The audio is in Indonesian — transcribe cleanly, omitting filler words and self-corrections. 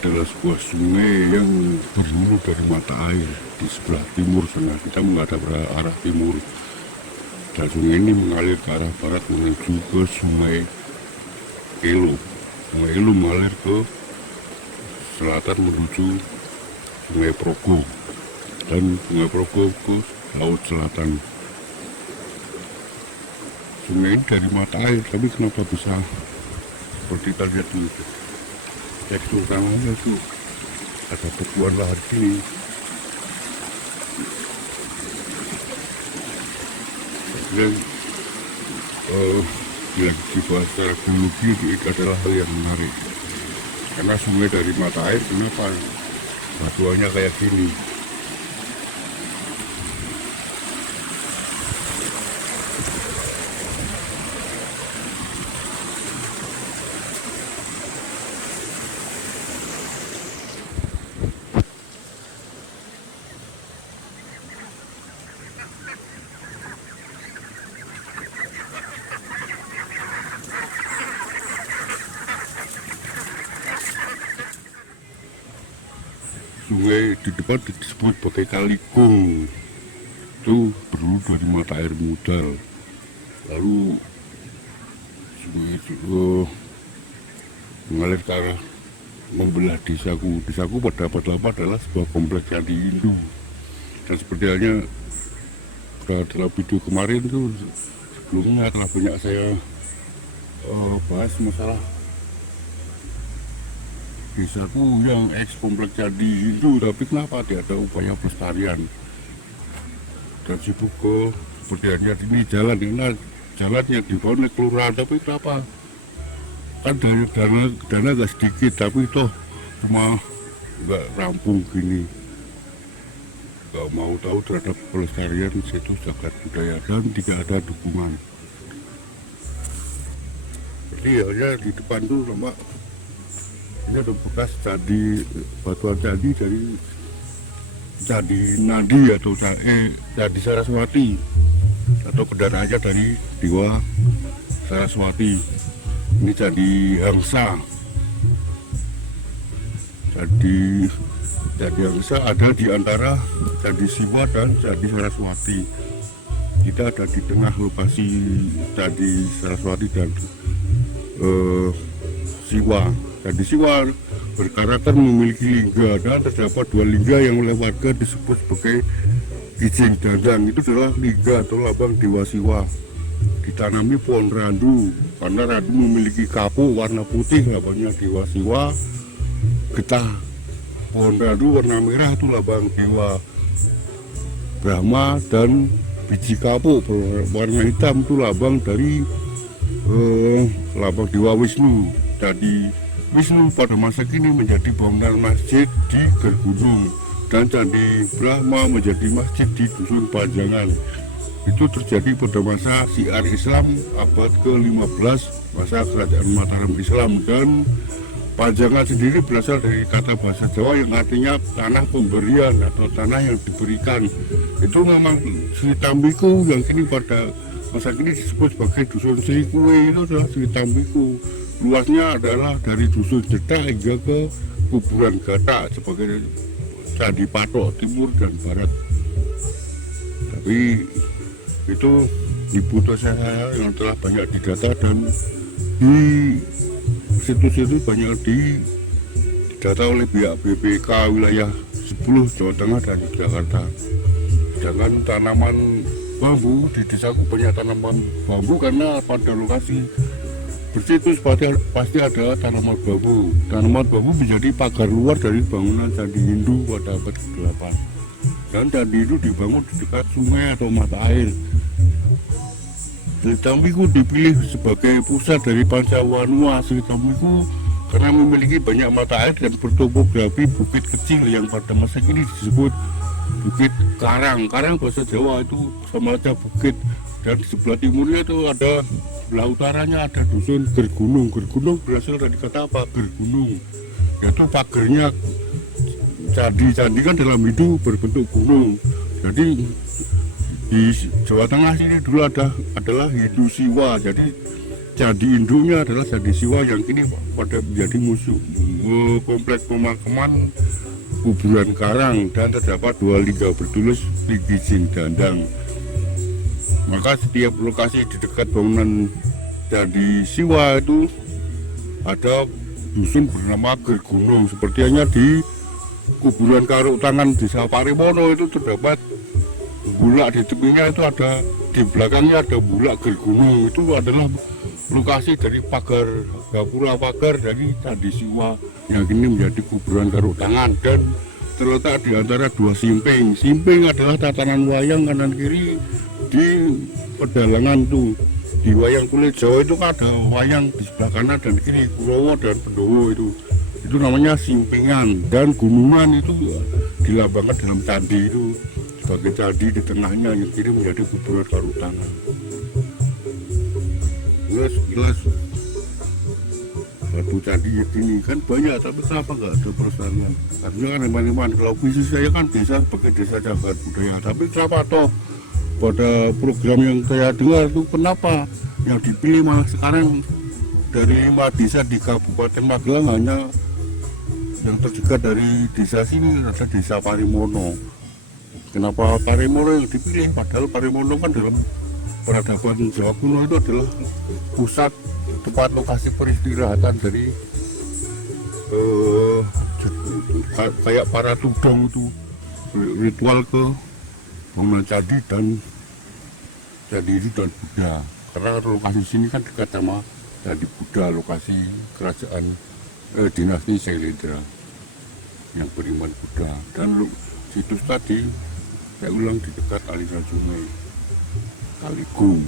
adalah sebuah sungai yang berhulu dari mata air di sebelah timur sana. Kita menghadap ke arah timur. Dan sungai ini mengalir ke arah barat menuju ke Sungai Elo. Sungai Elo mengalir ke selatan menuju Sungai Progo. Dan Sungai Progo ke Laut Selatan. Sungai ini dari mata air, tapi kenapa bisa seperti kita lihat di tekstur tanahnya itu ada bekuan lahar sini. Dan bila dibahas secara geologi itu adalah hal yang menarik, karena sungai dari mata air kenapa batuannya kayak gini. Sungai di depan disebut sebagai Kalikung, itu berhulu dari mata air Mudal. Lalu sungai itu mengalir ke arah membelah desaku. Desaku pada abad 8 adalah sebuah kompleks candi Hindu. Dan seperti halnya dalam video kemarin itu sebelumnya telah banyak saya bahas masalah desaku yang eks kompleks candi Hindu, tapi kenapa tidak ada upaya pelestarian dan sibuk ke seperti hanya ini jalan, karena jalan yang dibangun oleh kelurahan, tapi kenapa kan dana gak sedikit, tapi toh cuma nggak rampung gini, nggak mau tahu terhadap pelestarian situs cagar budaya dan tidak ada dukungan. Jadi hanya di depan tuh nampak ini ada bekas candi, batuan candi dari Candi Nadi atau Candi Saraswati, atau kendaraannya dari Dewa Saraswati. Ini Candi Hangsa. Candi Hangsa ada di antara Candi Siwa dan Candi Saraswati. Kita ada di tengah lokasi Candi Saraswati dan Siwa. Candi Siwa berkarakter memiliki lingga, dan terdapat dua lingga yang oleh warga disebut sebagai Kijing Dandang. Itu adalah lingga atau lambang Dewa Siwa. Ditanami pohon randu, karena randu memiliki kapuk warna putih, lambangnya Dewa Siwa. Getah pohon randu warna merah itu lambang Dewa Brahma, dan biji kapuk warna hitam itu lambang dari lambang Dewa Wisnu. Jadi Wisnu pada masa kini menjadi bangunan masjid di Gergunung, dan Candi Brahma menjadi masjid di Dusun Panjangan. Itu terjadi pada masa syiar Islam abad ke-15, masa kerajaan Mataram Islam. Dan Panjangan sendiri berasal dari kata bahasa Jawa yang artinya tanah pemberian atau tanah yang diberikan. Itu memang Sri Tambiku yang kini pada masa kini disebut sebagai Dusun Sri Kue, itu adalah Sri Tambiku. Luasnya adalah dari Dusun Jeddah hingga ke Kuburan Gata sebagai Candi Patok timur dan barat. Tapi itu di foto saya yang telah banyak didata, dan di situs-situs banyak didata oleh pihak BPK wilayah 10 Jawa Tengah dan Jakarta. Sedangkan tanaman bambu di desaku banyak tanaman bambu, karena pada lokasi bersitus pasti ada tanaman bambu. Tanaman bambu menjadi pagar luar dari bangunan Candi Hindu pada abad ke-8. Dan candi itu dibangun di dekat sungai atau mata air. Sri Tambiku dipilih sebagai pusat dari Pancawanua Sri Tambiku karena memiliki banyak mata air dan bertopografi bukit kecil yang pada masa kini disebut Bukit Karang. Karang bahasa Jawa itu sama aja bukit. Dan di sebelah timurnya itu ada, sebelah utaranya ada Dusun Gergunung. Gergunung berasal dari kata apa? Gergunung, yaitu pagernya candi-candi kan dalam Hindu berbentuk gunung. Jadi di Jawa Tengah sini dulu adalah Hindu Siwa. Jadi Candi induknya adalah Candi Siwa yang kini pada menjadi musuh kompleks pemakaman kuburan karang, dan terdapat 2 lingga bertulis Ligi Jin Dandang. Maka setiap lokasi di dekat bangunan Candi Siwa itu ada dusun bernama Gergunung. Seperti hanya di kuburan Karuk Tangan Desa Parimono itu terdapat bulak di tepinya, itu ada di belakangnya ada bulak Gergunung. Itu adalah lokasi dari pagar gapura pagar dari Candi Siwa yang kini menjadi kuburan Karuk Tangan dan terletak di antara 2 simping. Simping adalah tatanan wayang kanan kiri di pedalangan tuh. Di wayang kulit Jawa itu ada wayang di sebelah kanan dan kiri, Kurowo dan Pendowo itu namanya simpingan. Dan gunungan itu dilambangkan dalam candi itu sebagai candi, di tengahnya yang kiri menjadi kuburan Karuk Tangan. Sekilas batu candi ini kan banyak, tapi kenapa nggak ada pelestarian? Artinya kan teman-teman, kalau visi saya kan desa sebagai desa cagar budaya, tapi kenapa toh pada program yang saya dengar itu kenapa yang dipilih malah sekarang dari 5 desa di Kabupaten Magelang hanya yang terdekat dari desa sini adalah Desa Parimono. Kenapa Parimono yang dipilih? Padahal Parimono kan dalam peradaban Jawa kuno itu adalah pusat tempat lokasi peristirahatan dari kayak para tudong itu ritual ke bangunan candi dan candi itu dan Buddha. Karena lokasi sini kan dekat sama candi Buddha, lokasi kerajaan dinasti Sailendra yang beriman Buddha. Dan situs tadi saya ulang di dekat aliran sungai Kaligung.